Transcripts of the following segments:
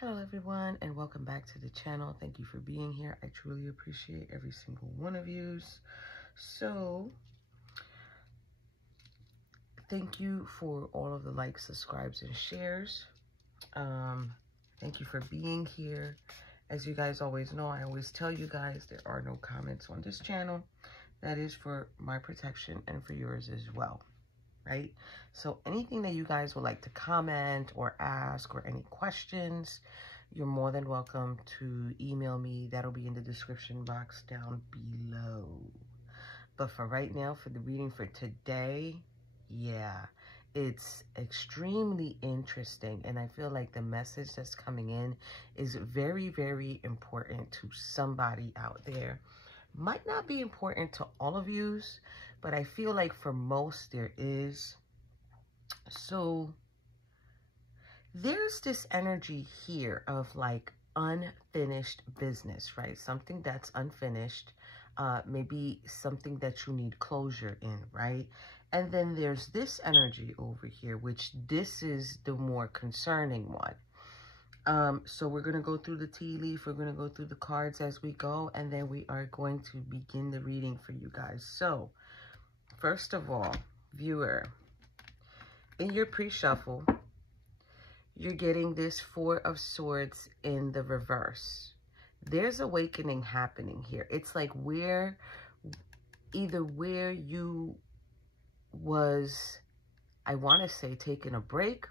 Hello everyone, and welcome back to the channel. Thank you for being here. I truly appreciate every single one of you. So thank you for all of the likes, subscribes, and shares. Thank you for being here. As you guys always know, I always tell you guys there are no comments on this channel. That is for my protection and for yours as well, right? So anything that you guys would like to comment or ask or any questions, you're more than welcome to email me. That'll be in the description box down below. But for right now, for the reading for today, yeah, it's extremely interesting. And I feel like the message that's coming in is very, very important to somebody out there. Might not be important to all of you, but I feel like for most there is. So there's this energy here of like unfinished business, right? Something that's unfinished, maybe something that you need closure in, right? And then there's this energy over here, which this is the more concerning one. So we're going to go through the tea leaf. We're going to go through the cards as we go, and then we are going to begin the reading for you guys. So first of all, viewer, in your pre-shuffle, you're getting this Four of Swords in the reverse. There's awakening happening here. It's like either where you was, I want to say, taking a break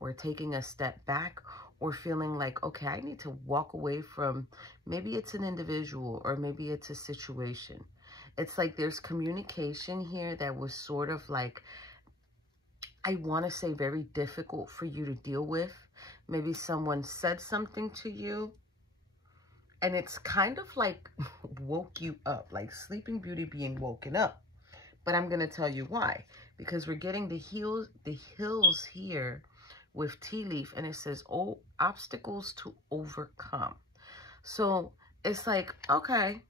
or taking a step back, or feeling like, okay, I need to walk away from, maybe it's an individual or maybe it's a situation. It's like there's communication here that was sort of like, I want to say very difficult for you to deal with. Maybe someone said something to you and it's kind of like woke you up, like Sleeping Beauty being woken up. But I'm going to tell you why. Because we're getting the hills here with tea leaf, and it says, oh, obstacles to overcome. So it's like, okay,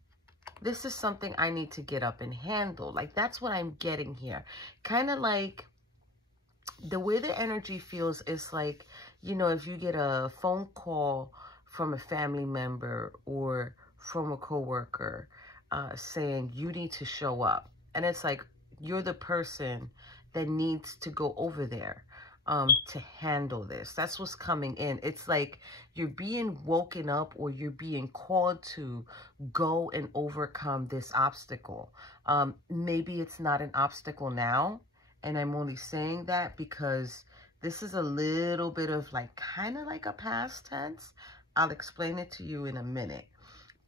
this is something I need to get up and handle. Like, that's what I'm getting here. Kind of like the way the energy feels is like, you know, if you get a phone call from a family member or from a coworker saying you need to show up. And it's like, you're the person that needs to go over there to handle this. That's what's coming in. It's like you're being woken up, or you're being called to go and overcome this obstacle. Maybe it's not an obstacle now. And I'm only saying that because this is a little bit of like, kind of like a past tense. I'll explain it to you in a minute.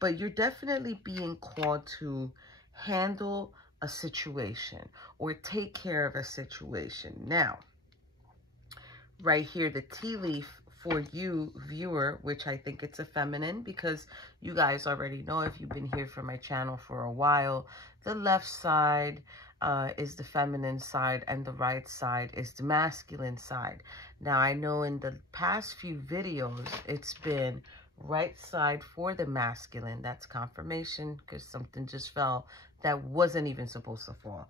But you're definitely being called to handle a situation or take care of a situation. Now, right here, the tea leaf for you, viewer, which I think it's a feminine, because you guys already know, if you've been here for my channel for a while, the left side is the feminine side and the right side is the masculine side. Now, I know in the past few videos, it's been right side for the masculine. That's confirmation, because something just fell that wasn't even supposed to fall.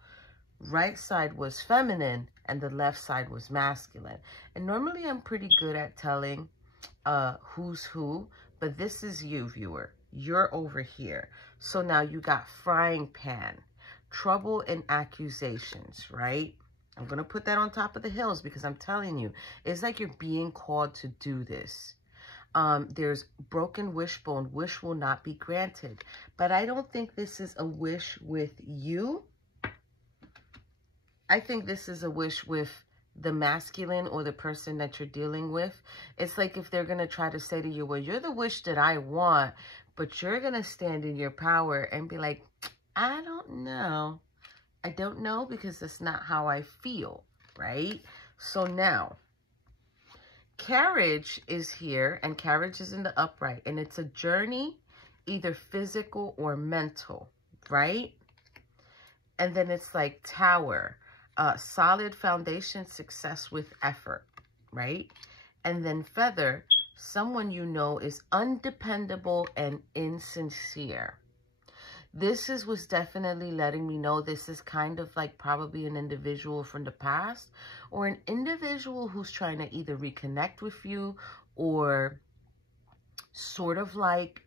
Right side was feminine and the left side was masculine. And normally I'm pretty good at telling who's who, but this is you, viewer. You're over here. So now you got frying pan, trouble and accusations, right? I'm going to put that on top of the hills because I'm telling you, it's like you're being called to do this. There's broken wishbone, wish will not be granted. But I don't think this is a wish with you. I think this is a wish with the masculine or the person that you're dealing with. It's like if they're going to try to say to you, well, you're the wish that I want, but you're going to stand in your power and be like, I don't know. I don't know, because that's not how I feel, right? So now, carriage is here, and carriage is in the upright, and it's a journey, either physical or mental, right? And then it's like tower, solid foundation, success with effort, right? And then feather, someone you know is undependable and insincere. This was definitely letting me know this is kind of like probably an individual from the past, or an individual who's trying to either reconnect with you or sort of like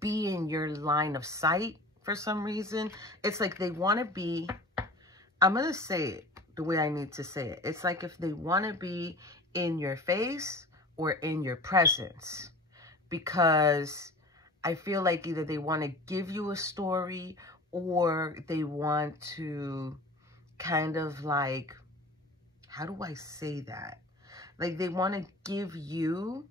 be in your line of sight for some reason. It's like they want to be, I'm going to say it the way I need to say it. It's like if they want to be in your face or in your presence, because I feel like either they want to give you a story or they want to kind of like, how do I say that? Like they want to give you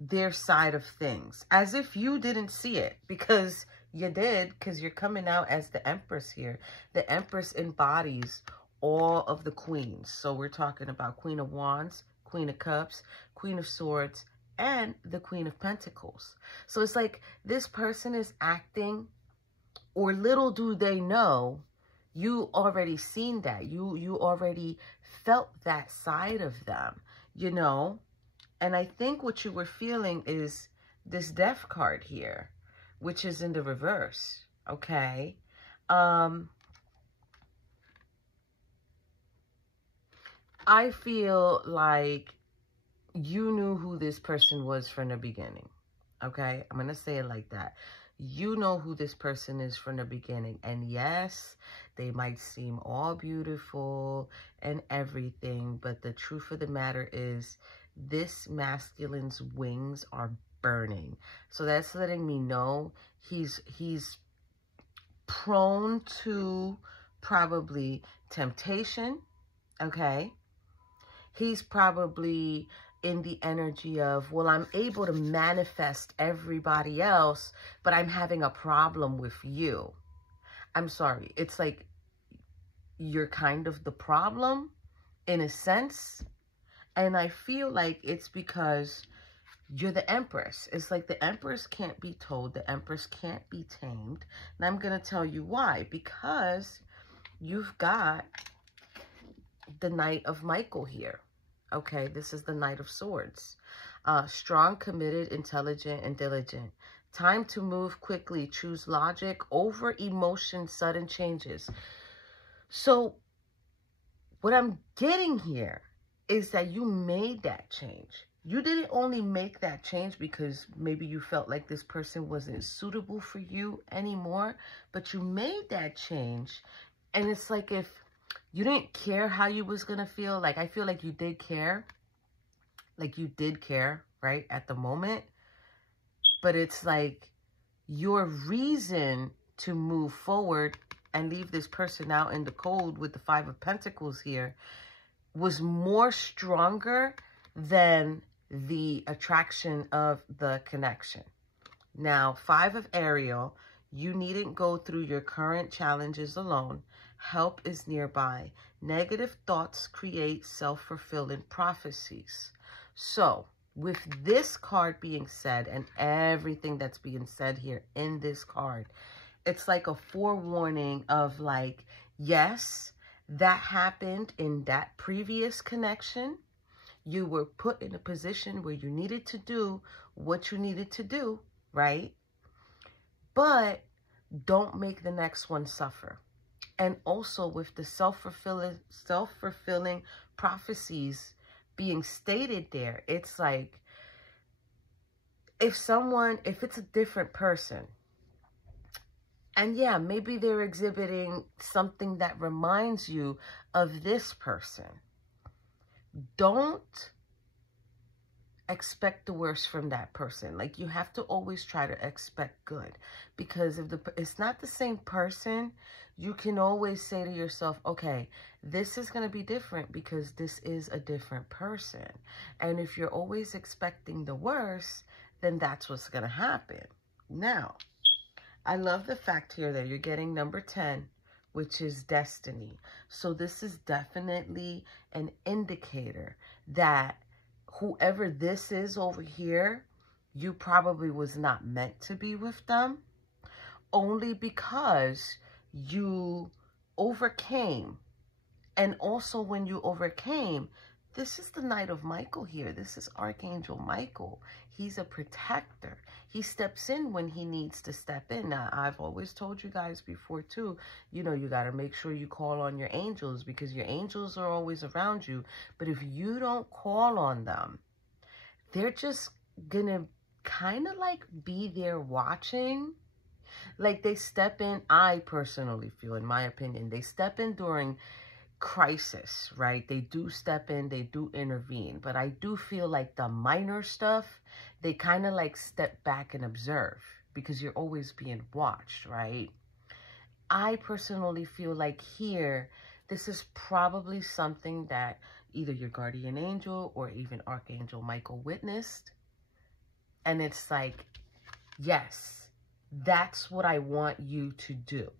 their side of things as if you didn't see it, because you did, because you're coming out as the Empress here. The Empress embodies all of the queens. So we're talking about Queen of Wands, Queen of Cups, Queen of Swords, and the Queen of Pentacles. So it's like this person is acting, or little do they know, you already seen that. You already felt that side of them, you know? And I think what you were feeling is this Death card here, which is in the reverse, okay? I feel like you knew who this person was from the beginning, okay? I'm going to say it like that. You know who this person is from the beginning. And yes, they might seem all beautiful and everything, but the truth of the matter is this masculine's wings are burning. So that's letting me know he's prone to probably temptation, okay? He's probably in the energy of, well, I'm able to manifest everybody else, but I'm having a problem with you. I'm sorry. It's like you're kind of the problem in a sense. And I feel like it's because you're the Empress. It's like the Empress can't be told. The Empress can't be tamed. And I'm going to tell you why. Because you've got the Knight of Michael here. Okay, this is the Knight of Swords. Strong, committed, intelligent, and diligent. Time to move quickly. Choose logic over emotion, sudden changes. So what I'm getting here is that you made that change. You didn't only make that change because maybe you felt like this person wasn't suitable for you anymore, but you made that change. And it's like if you didn't care how you was going to feel, like I feel like you did care. Like you did care, right, at the moment. But it's like your reason to move forward and leave this person out in the cold with the Five of Pentacles here was more stronger than the attraction of the connection. Now, Five of Ariel, you needn't go through your current challenges alone. Help is nearby. Negative thoughts create self-fulfilling prophecies. So, with this card being said and everything that's being said here in this card, it's like a forewarning of like, yes, that happened in that previous connection. You were put in a position where you needed to do what you needed to do, right? But don't make the next one suffer. And also with the self-fulfilling prophecies being stated there, it's like if it's a different person, and yeah, maybe they're exhibiting something that reminds you of this person, don't expect the worst from that person. Like you have to always try to expect good, because if it's not the same person, you can always say to yourself, okay, this is going to be different because this is a different person. And if you're always expecting the worst, then that's what's going to happen. Now, I love the fact here that you're getting number 10, which is destiny. So this is definitely an indicator that whoever this is over here, you probably was not meant to be with them, only because you overcame. And also when you overcame, this is the Knight of Michael here. This is Archangel Michael. He's a protector. He steps in when he needs to step in. Now, I've always told you guys before too, you know, you got to make sure you call on your angels, because your angels are always around you. But if you don't call on them, they're just gonna kind of like be there watching. Like they step in, I personally feel, in my opinion, they step in during crisis, right? They do step in, they do intervene. But I do feel like the minor stuff, they kind of like step back and observe because you're always being watched, right? I personally feel like here, this is probably something that either your guardian angel or even Archangel Michael witnessed. And it's like, yes, that's what I want you to do.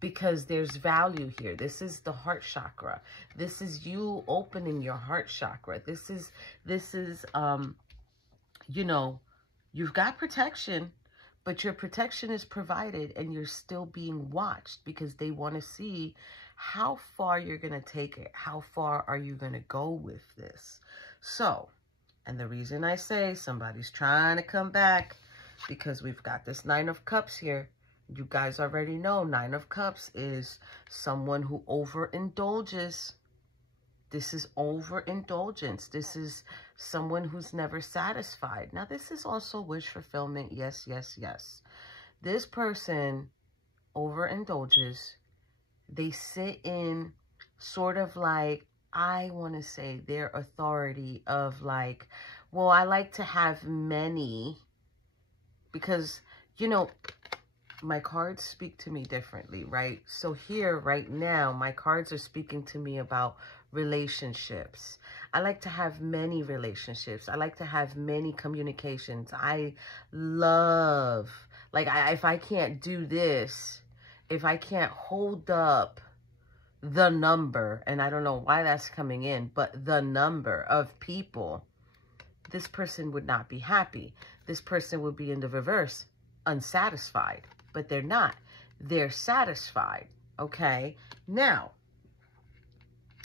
Because there's value here. This is the heart chakra. This is you opening your heart chakra. This is, you know, you've got protection, but your protection is provided and you're still being watched because they want to see how far you're going to take it. How far are you going to go with this? So, and the reason I say somebody's trying to come back because we've got this 9 of Cups here. You guys already know 9 of Cups is someone who overindulges. This is overindulgence. This is someone who's never satisfied. Now, this is also wish fulfillment. Yes, yes, yes. This person overindulges. They sit in sort of like, I want to say their authority of like, well, I like to have many because, you know, my cards speak to me differently, right? So here, right now, my cards are speaking to me about relationships. I like to have many relationships. I like to have many communications. I love, like, if I can't do this, if I can't hold up the number, and I don't know why that's coming in, but the number of people, this person would not be happy. This person would be in the reverse, unsatisfied. But they're not. They're satisfied. Okay. Now,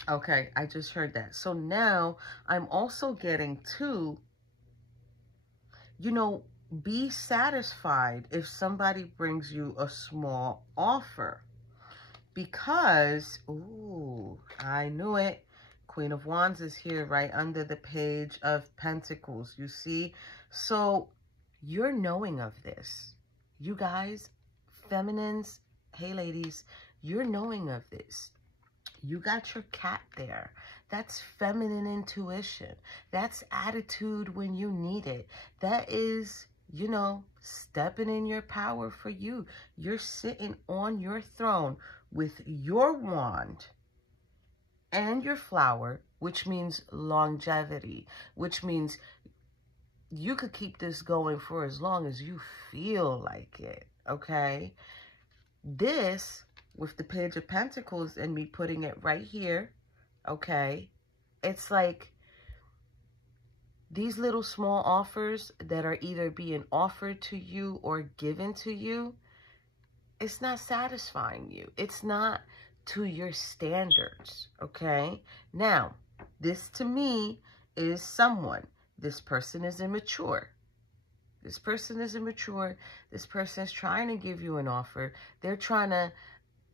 okay, I just heard that. So now I'm also getting to, you know, be satisfied if somebody brings you a small offer. Because, ooh, I knew it. Queen of Wands is here right under the Page of Pentacles. You see? So you're knowing of this. You guys, feminines, hey ladies, you're knowing of this. You got your cat there. That's feminine intuition. That's attitude when you need it. That is, you know, stepping in your power for you. You're sitting on your throne with your wand and your flower, which means longevity, which means you could keep this going for as long as you feel like it, okay? This, with the Page of Pentacles and me putting it right here, okay? It's like these little small offers that are either being offered to you or given to you, it's not satisfying you. It's not to your standards, okay? Now, this to me is someone. This person is immature. This person is immature. This person is trying to give you an offer. They're trying to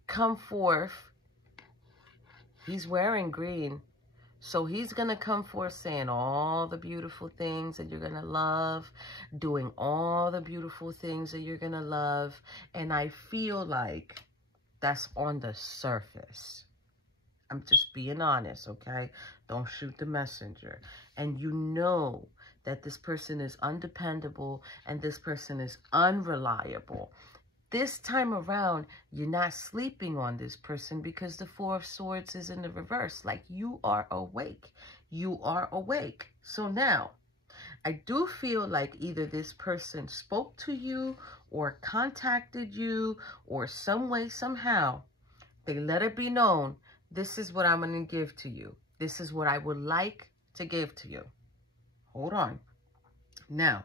come forth. He's wearing green. So he's going to come forth saying all the beautiful things that you're going to love, doing all the beautiful things that you're going to love. And I feel like that's on the surface. I'm just being honest, okay? Don't shoot the messenger. And you know that this person is undependable and this person is unreliable. This time around, you're not sleeping on this person because the Four of Swords is in the reverse. Like, you are awake. You are awake. So now, I do feel like either this person spoke to you or contacted you or some way, somehow, they let it be known, this is what I'm going to give to you. This is what I would like to give to you. Hold on. Now,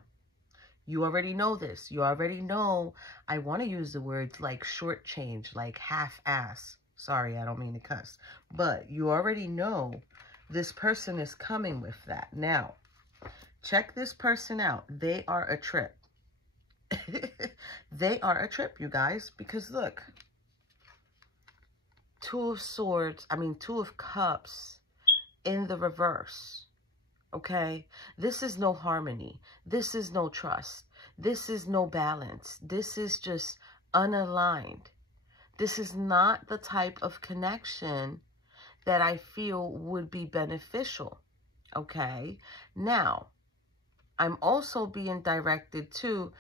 you already know this. You already know, I want to use the words like shortchange, like half-ass. Sorry, I don't mean to cuss. But you already know this person is coming with that. Now, check this person out. They are a trip. They are a trip, you guys. Because look, Two of Cups in the reverse. okay? This is no harmony. This is no trust. This is no balance. This is just unaligned. This is not the type of connection that I feel would be beneficial, okay? Now, I'm also being directed to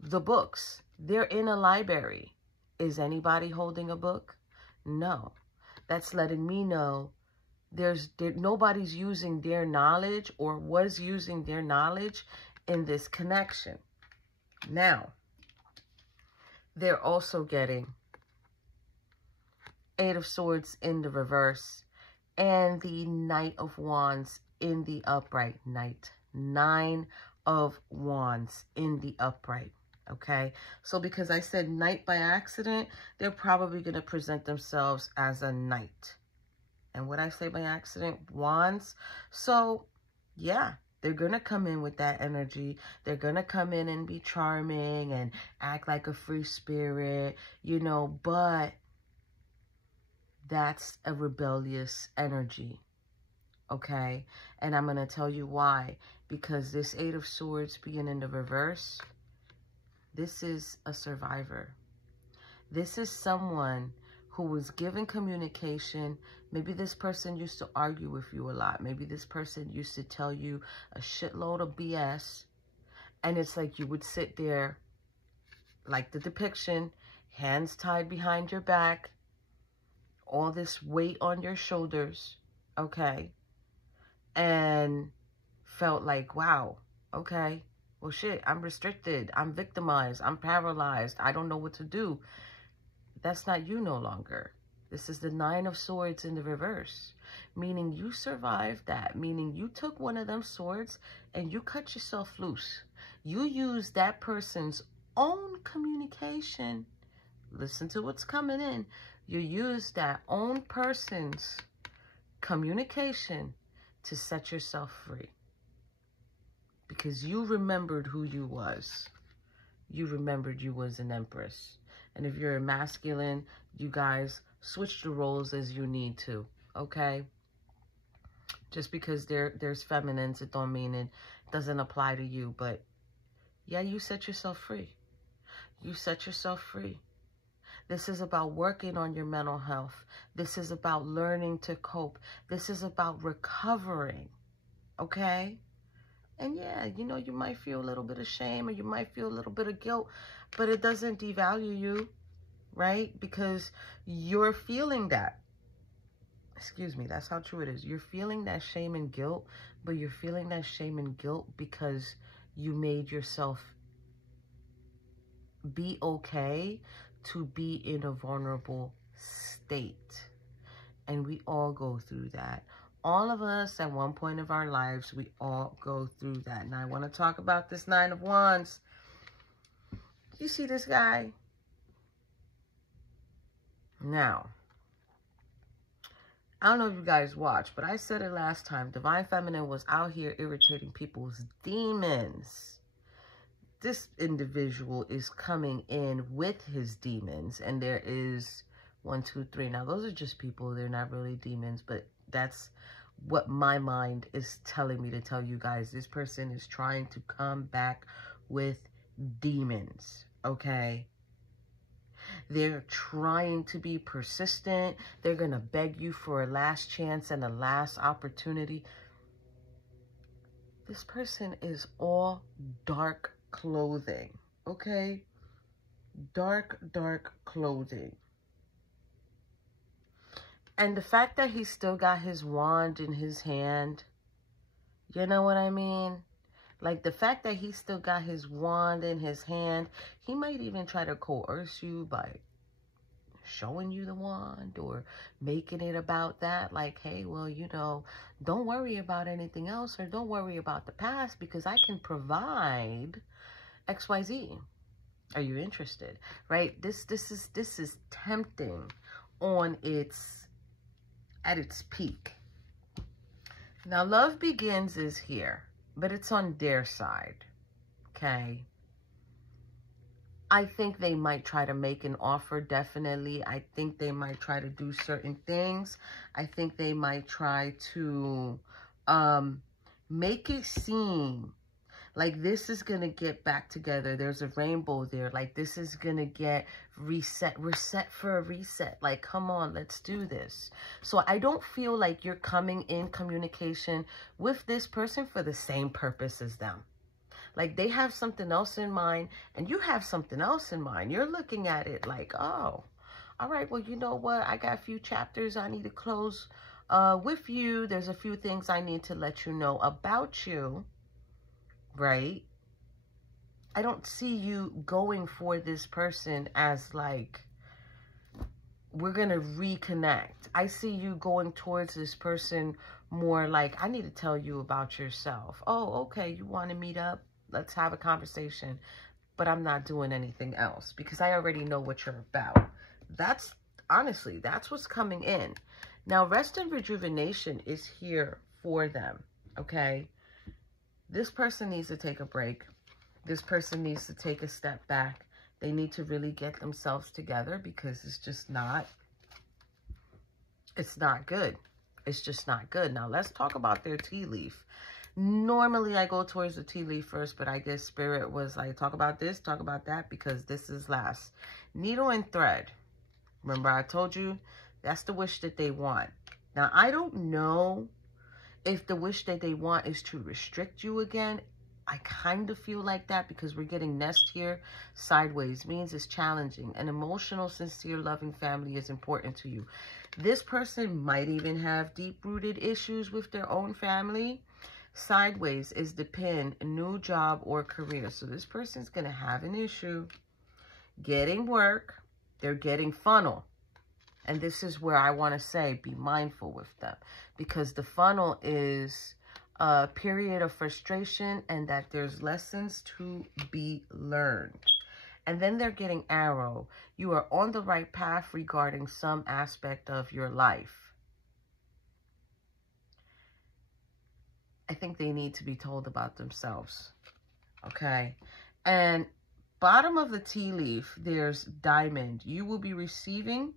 the books. They're in a library. Is anybody holding a book? No. That's letting me know nobody's using their knowledge or was using their knowledge in this connection. Now, they're also getting Eight of Swords in the reverse and the Knight of Wands in the upright. Nine of Wands in the upright. Okay, so because I said knight by accident, they're probably going to present themselves as a knight. And what I say by accident, wands. So, yeah, they're going to come in with that energy. They're going to come in and be charming and act like a free spirit, you know, but that's a rebellious energy, okay? And I'm going to tell you why. Because this Eight of Swords being in the reverse, this is a survivor. This is someone who was given communication. Maybe this person used to argue with you a lot. Maybe this person used to tell you a shitload of BS. And it's like you would sit there, like the depiction, hands tied behind your back, all this weight on your shoulders, okay? And felt like, wow, okay, well, shit, I'm restricted, I'm victimized, I'm paralyzed, I don't know what to do. That's not you no longer. This is the Nine of Swords in the reverse, meaning you survived that, meaning you took one of them swords and you cut yourself loose. You used that person's own communication. Listen to what's coming in. You used that own person's communication to set yourself free. Because you remembered who you was. You remembered you was an empress. And if you're a masculine, you guys switch the roles as you need to, okay? Just because there's feminines, it don't mean it doesn't apply to you. But yeah, you set yourself free. You set yourself free. This is about working on your mental health. This is about learning to cope. This is about recovering, okay? And yeah, you know, you might feel a little bit of shame or you might feel a little bit of guilt, but it doesn't devalue you, right? Because you're feeling that. Excuse me, that's how true it is. You're feeling that shame and guilt, but you're feeling that shame and guilt because you made yourself be okay to be in a vulnerable state. And we all go through that. All of us at one point of our lives, we all go through that. Now I want to talk about this Nine of Wands. You see this guy? Now, I don't know if you guys watched, but I said it last time. Divine Feminine was out here irritating people's demons. This individual is coming in with his demons. And there is 1, 2, 3. Now, those are just people. They're not really demons, but that's what my mind is telling me to tell you guys. This person is trying to come back with demons, okay? They're trying to be persistent. They're going to beg you for a last chance and a last opportunity. This person is all dark clothing, okay? Dark, dark clothing. And the fact that he still got his wand in his hand, you know what I mean? Like the fact that he still got his wand in his hand, he might even try to coerce you by showing you the wand or making it about that. Like, hey, well, you know, don't worry about anything else or don't worry about the past because I can provide XYZ. Are you interested? Right? This is tempting on at its peak. Now, love begins is here, but it's on their side, okay? I think they might try to make an offer, definitely. I think they might try to do certain things. I think they might try to make it seem like this is going to get back together. There's a rainbow there. Like this is going to get reset. We're set for a reset. Like, come on, let's do this. So I don't feel like you're coming in communication with this person for the same purpose as them. Like they have something else in mind and you have something else in mind. You're looking at it like, oh, all right, well, you know what? I got a few chapters I need to close with you. There's a few things I need to let you know about you, right? I don't see you going for this person as like, we're going to reconnect. I see you going towards this person more like, I need to tell you about yourself. Oh, okay, you want to meet up? Let's have a conversation, but I'm not doing anything else because I already know what you're about. That's honestly, that's what's coming in. Now, rest and rejuvenation is here for them, okay? This person needs to take a break. This person needs to take a step back. They need to really get themselves together because it's just not, it's not good. It's just not good. Now, let's talk about their tea leaf. Normally, I go towards the tea leaf first, but I guess Spirit was like, talk about this, talk about that, because this is last. Needle and thread. Remember, I told you, that's the wish that they want. Now, I don't know if the wish that they want is to restrict you again. I kind of feel like that because we're getting nest here sideways. Means it's challenging. An emotional, sincere, loving family is important to you. This person might even have deep-rooted issues with their own family. Sideways is the pin, new job or career. So this person's going to have an issue getting work. They're getting funnel. And this is where I want to say, be mindful with them. Because the funnel is a period of frustration and that there's lessons to be learned. And then they're getting arrow. You are on the right path regarding some aspect of your life. I think they need to be told about themselves. Okay. And bottom of the tea leaf, there's diamond. You will be receiving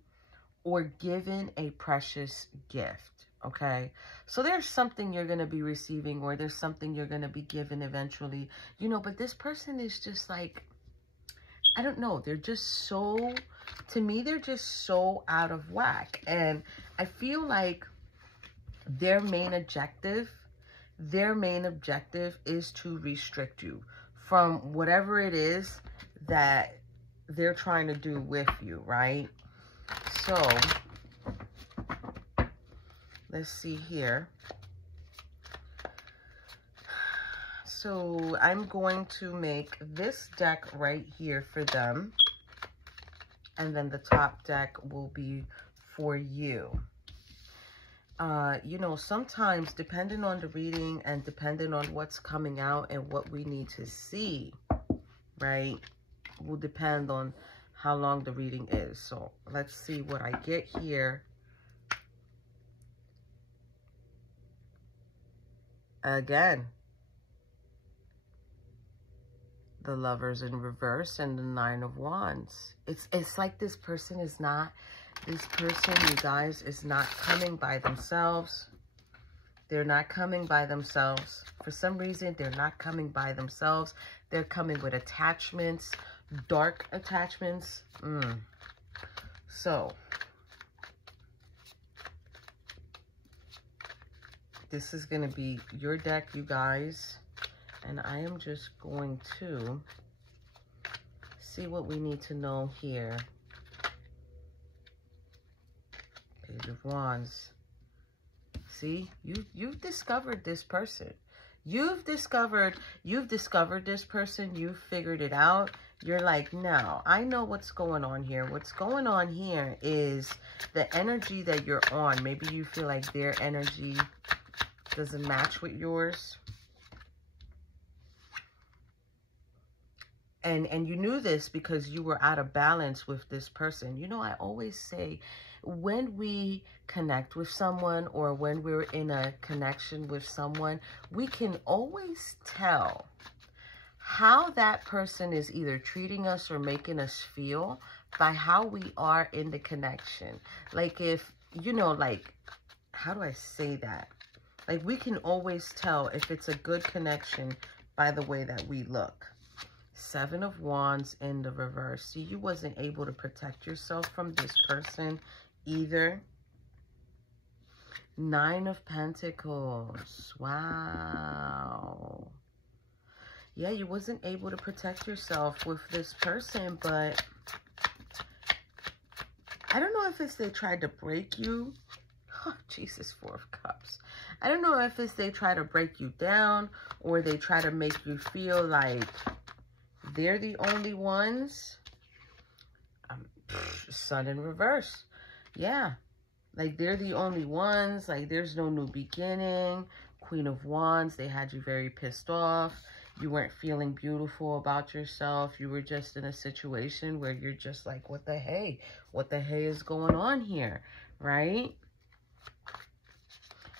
or given a precious gift. Okay. So there's something you're going to be receiving or there's something you're going to be given eventually, you know, but this person is just like, I don't know. They're just so, to me, they're just so out of whack. And I feel like their main objective is to restrict you from whatever it is that they're trying to do with you, right? So, let's see here. So, I'm going to make this deck right here for them. And then the top deck will be for you. You know, sometimes depending on the reading and depending on what's coming out and what we need to see, right, will depend on how long the reading is. So let's see what I get here. Again, the Lovers in reverse and the Nine of Wands. It's like this person is not, this person, you guys, is not coming by themselves. They're not coming by themselves. For some reason, they're not coming by themselves. They're coming with attachments, dark attachments. So, this is going to be your deck, you guys. And I am just going to see what we need to know here. Page of Wands. See, you've discovered this person. You've discovered this person. You've figured it out. You're like, no, I know what's going on here. What's going on here is the energy that you're on. Maybe you feel like their energy doesn't match with yours. And you knew this because you were out of balance with this person. You know, I always say, when we connect with someone or when we're in a connection with someone, we can always tell how that person is either treating us or making us feel by how we are in the connection. Like if, you know, like, how do I say that? Like we can always tell if it's a good connection by the way that we look. 7 of Wands in the reverse. See, you wasn't able to protect yourself from this person either. 9 of Pentacles. Wow. Yeah, you wasn't able to protect yourself with this person, but I don't know if it's they tried to break you. Oh, Jesus, 4 of Cups. I don't know if it's they try to break you down or they try to make you feel like they're the only ones. Sun in reverse. Yeah. Like they're the only ones. Like there's no new beginning. Queen of Wands. They had you very pissed off. You weren't feeling beautiful about yourself. You were just in a situation where you're just like, what the hey? What the hey is going on here? Right?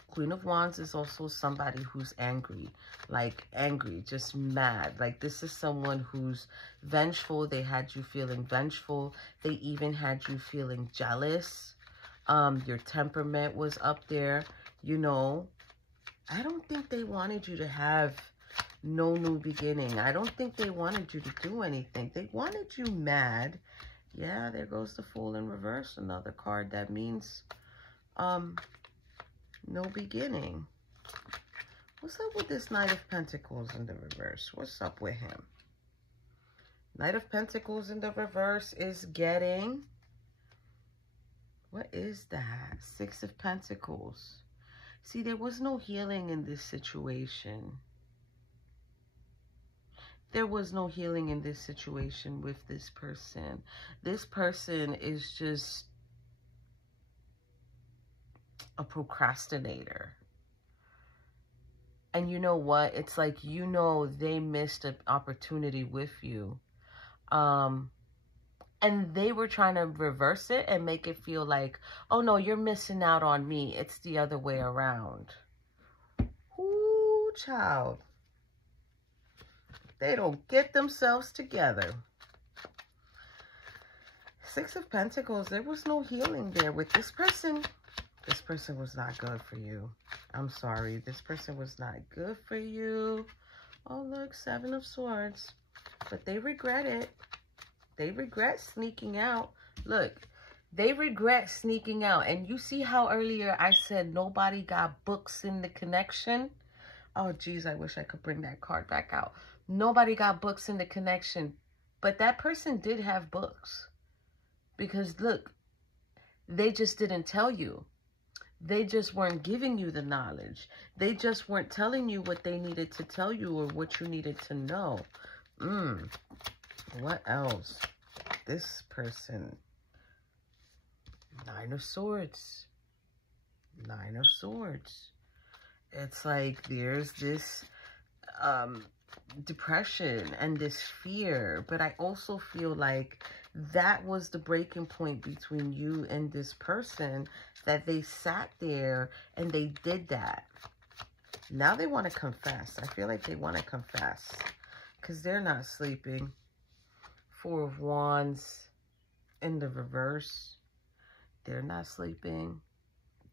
Queen of Wands is also somebody who's angry, like angry, just mad. Like this is someone who's vengeful. They had you feeling vengeful. They even had you feeling jealous. Your temperament was up there, you know. I don't think they wanted you to have no new beginning. I don't think they wanted you to do anything. They wanted you mad. Yeah, there goes the Fool in reverse. Another card that means, no beginning. What's up with this Knight of Pentacles in the reverse? What's up with him? Knight of Pentacles in the reverse is getting... What is that? 6 of Pentacles. See, there was no healing in this situation. There was no healing in this situation with this person. This person is just a procrastinator. And you know what? It's like, you know, they missed an opportunity with you. And they were trying to reverse it and make it feel like, oh no, you're missing out on me. It's the other way around. Ooh, child. They don't get themselves together. 6 of Pentacles, there was no healing there with this person. This person was not good for you. I'm sorry. This person was not good for you. Oh, look, 7 of Swords. But they regret it. They regret sneaking out. Look, they regret sneaking out. And you see how earlier I said nobody got books in the connection? Oh, geez, I wish I could bring that card back out. Nobody got books in the connection. But that person did have books. Because, look, they just didn't tell you. They just weren't giving you the knowledge. They just weren't telling you what they needed to tell you or what you needed to know. What else? This person. 9 of Swords. 9 of Swords. It's like there's this depression and this fear. But I also feel like that was the breaking point between you and this person, that they sat there and they did that. Now they want to confess. I feel like they want to confess because they're not sleeping. 4 of Wands in the reverse. They're not sleeping.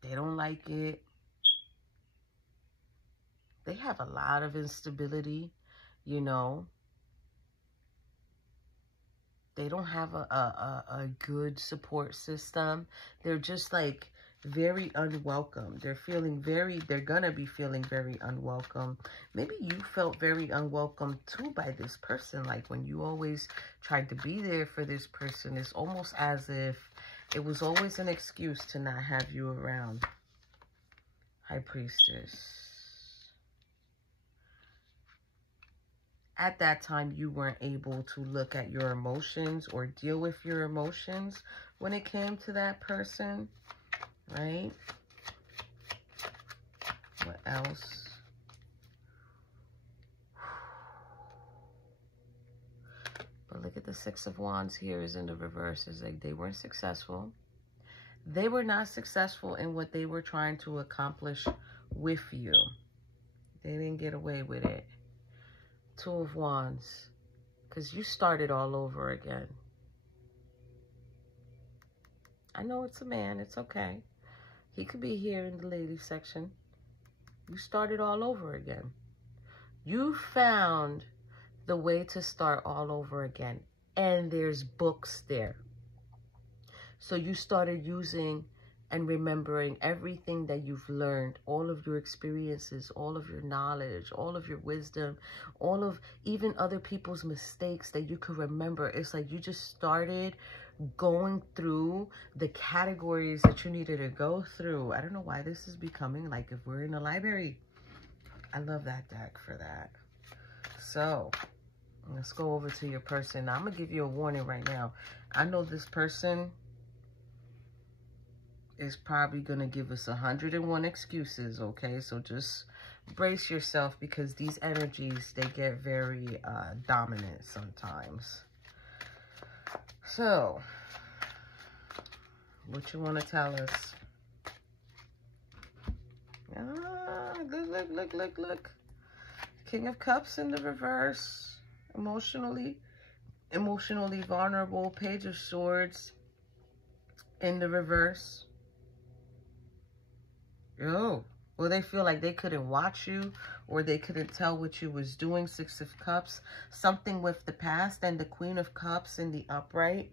They don't like it. They have a lot of instability, you know. They don't have a good support system. They're just like very unwelcome. They're gonna be feeling very unwelcome. Maybe you felt very unwelcome too by this person. Like when you always tried to be there for this person, it's almost as if it was always an excuse to not have you around. High Priestess. At that time, you weren't able to look at your emotions or deal with your emotions when it came to that person, right? What else? But look at the 6 of Wands here is in the reverse. It's like they weren't successful. They were not successful in what they were trying to accomplish with you. They didn't get away with it. Two of Wands. Because you started all over again. I know it's a man. It's okay. He could be here in the ladies section. You started all over again. You found the way to start all over again. And there's books there. So you started using and remembering everything that you've learned, all of your experiences, all of your knowledge, all of your wisdom, all of even other people's mistakes that you could remember. It's like you just started going through the categories that you needed to go through. I don't know why this is becoming like if we're in a library. I love that deck for that. So let's go over to your person. Now, I'm going to give you a warning right now. I know this person is probably going to give us 101 excuses, okay? So just brace yourself because these energies, they get very dominant sometimes. So, what you want to tell us? Look. King of Cups in the reverse. Emotionally vulnerable. Page of Swords in the reverse. Oh, well, they feel like they couldn't watch you or they couldn't tell what you was doing. Six of Cups, something with the past, and the Queen of Cups in the upright.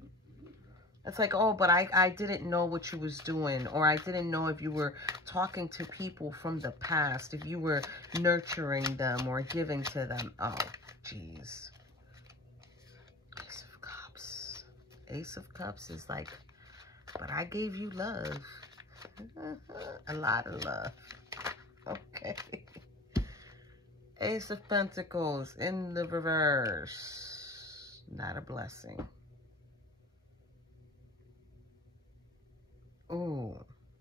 It's like, oh, but I didn't know what you was doing, or I didn't know if you were talking to people from the past, if you were nurturing them or giving to them. Oh, jeez. Ace of Cups. Ace of Cups is like, but I gave you love. A lot of love. Okay. Ace of Pentacles in the reverse. Not a blessing. Ooh,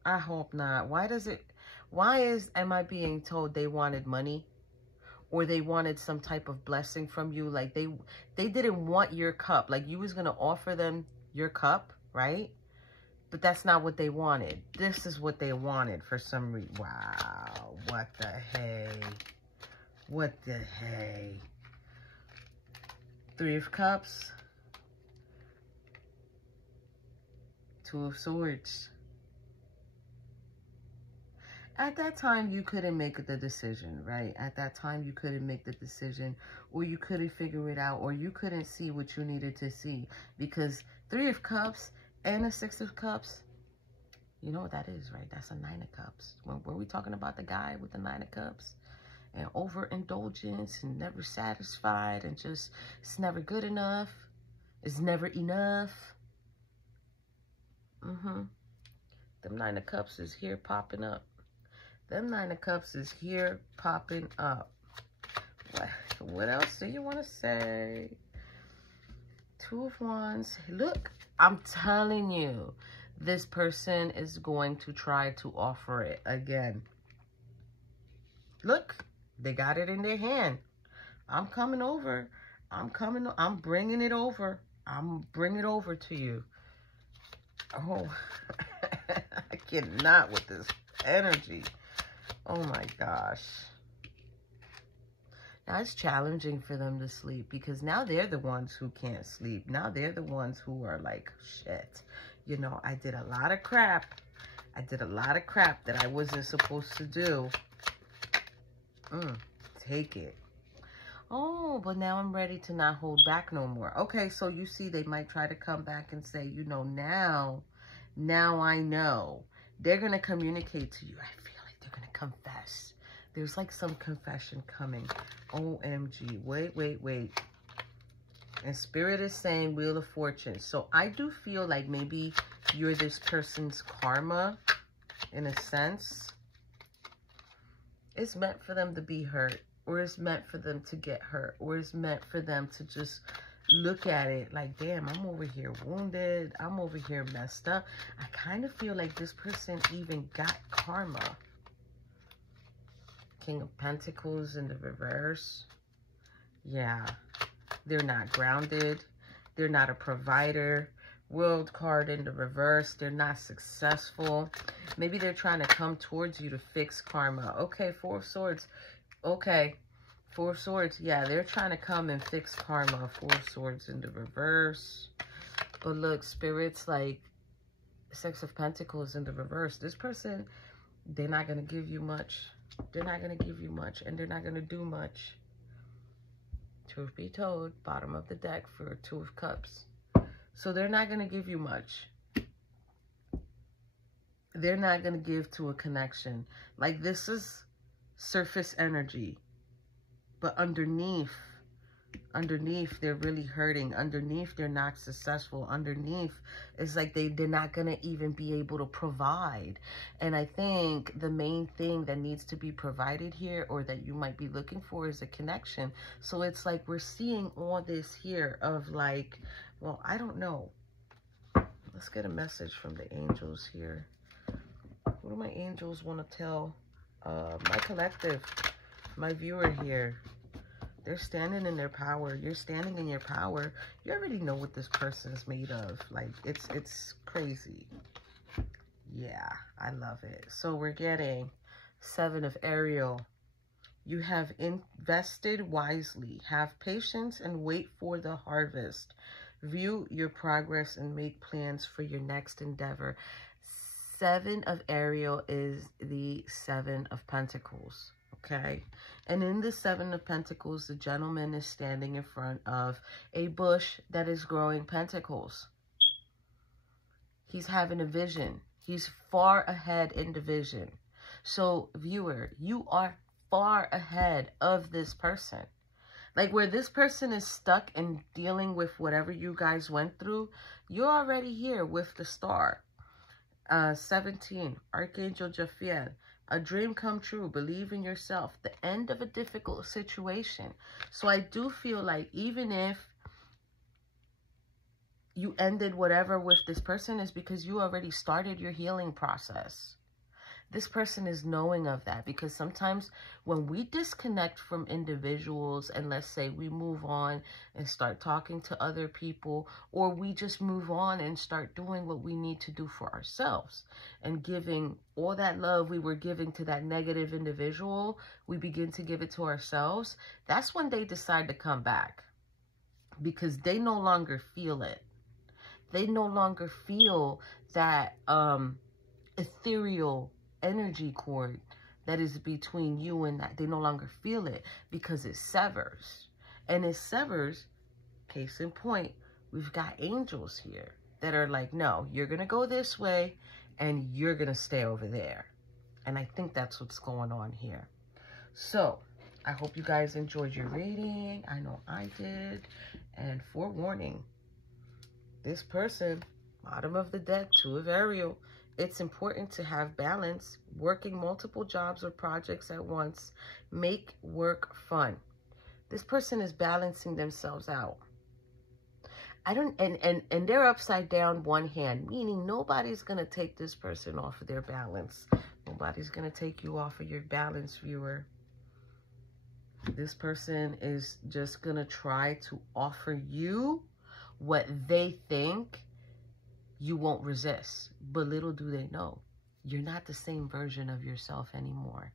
I hope not. Am I being told they wanted money? Or they wanted some type of blessing from you? Like they didn't want your cup. Like you was going to offer them your cup, right? But that's not what they wanted. This is what they wanted for some reason. Wow. What the hey? What the hey? Three of Cups. Two of Swords. At that time, you couldn't make the decision, right? At that time, you couldn't make the decision, or you couldn't figure it out, or you couldn't see what you needed to see. Because Three of Cups and a Six of Cups, you know what that is, right? That's a Nine of Cups. Were we talking about the guy with the Nine of Cups? And overindulgence and never satisfied and just, it's never good enough. It's never enough. Them Nine of Cups is here popping up. Them Nine of Cups is here popping up. What else do you want to say? Two of Wands. Look, I'm telling you, this person is going to try to offer it again. Look, they got it in their hand. I'm coming over. I'm bringing it over. I'm bringing it over to you. Oh, I cannot with this energy. Oh my gosh. Now it's challenging for them to sleep because now they're the ones who can't sleep. Now they're the ones who are like, shit, you know, I did a lot of crap. I did a lot of crap that I wasn't supposed to do. Take it. Oh, but now I'm ready to not hold back no more. Okay, so you see they might try to come back and say, you know, now I know. They're going to communicate to you. I feel like they're going to confess. There's like some confession coming. OMG. Wait. And Spirit is saying Wheel of Fortune. So I do feel like maybe you're this person's karma in a sense. It's meant for them to be hurt, or it's meant for them to get hurt, or it's meant for them to just look at it like, damn, I'm over here wounded. I'm over here messed up. I kind of feel like this person even got karma. King of Pentacles in the reverse. Yeah, they're not grounded. They're not a provider. World card in the reverse. They're not successful. Maybe they're trying to come towards you to fix karma. Okay, Four of Swords. Okay, Four of Swords. Yeah, they're trying to come and fix karma. Four of Swords in the reverse. But look, Spirit's like Six of Pentacles in the reverse. This person, they're not going to give you much. They're not going to give you much. And they're not going to do much. Truth be told, bottom of the deck for Two of Cups. So they're not going to give you much. They're not going to give to a connection. Like, this is surface energy. But underneath, they're really hurting. Underneath, they're not successful. Underneath, it's like they're not going to even be able to provide. And I think the main thing that needs to be provided here, or that you might be looking for, is a connection. So it's like we're seeing all this here of like, well, I don't know. Let's get a message from the angels here. What do my angels want to tell my collective, my viewer here? They're standing in their power. You're standing in your power. You already know what this person is made of. Like, it's crazy. Yeah, I love it. So we're getting Seven of Ariel. You have invested wisely. Have patience and wait for the harvest. View your progress and make plans for your next endeavor. Seven of Ariel is the Seven of Pentacles. Okay, and in the Seven of Pentacles, the gentleman is standing in front of a bush that is growing pentacles. He's having a vision. He's far ahead in the vision. So, viewer, you are far ahead of this person. Like, where this person is stuck and dealing with whatever you guys went through, you're already here with the star. 17, Archangel Jophiel. A dream come true. Believe in yourself. The end of a difficult situation. So I do feel like even if you ended whatever with this person, is because you already started your healing process. This person is knowing of that, because sometimes when we disconnect from individuals and let's say we move on and start talking to other people, or we just move on and start doing what we need to do for ourselves and giving all that love we were giving to that negative individual, we begin to give it to ourselves. That's when they decide to come back, because they no longer feel it. They no longer feel that ethereal energy cord that is between you and that. They no longer feel it, because it severs. And it severs, case in point, we've got angels here that are like, no, you're going to go this way and you're going to stay over there. And I think that's what's going on here. So I hope you guys enjoyed your reading. I know I did. And forewarning, this person, bottom of the deck, Two of Ariel, it's important to have balance. Working multiple jobs or projects at once. Make work fun. This person is balancing themselves out. And they're upside down one hand, meaning nobody's going to take this person off of their balance. Nobody's going to take you off of your balance, viewer. This person is just going to try to offer you what they think you won't resist. But little do they know, you're not the same version of yourself anymore.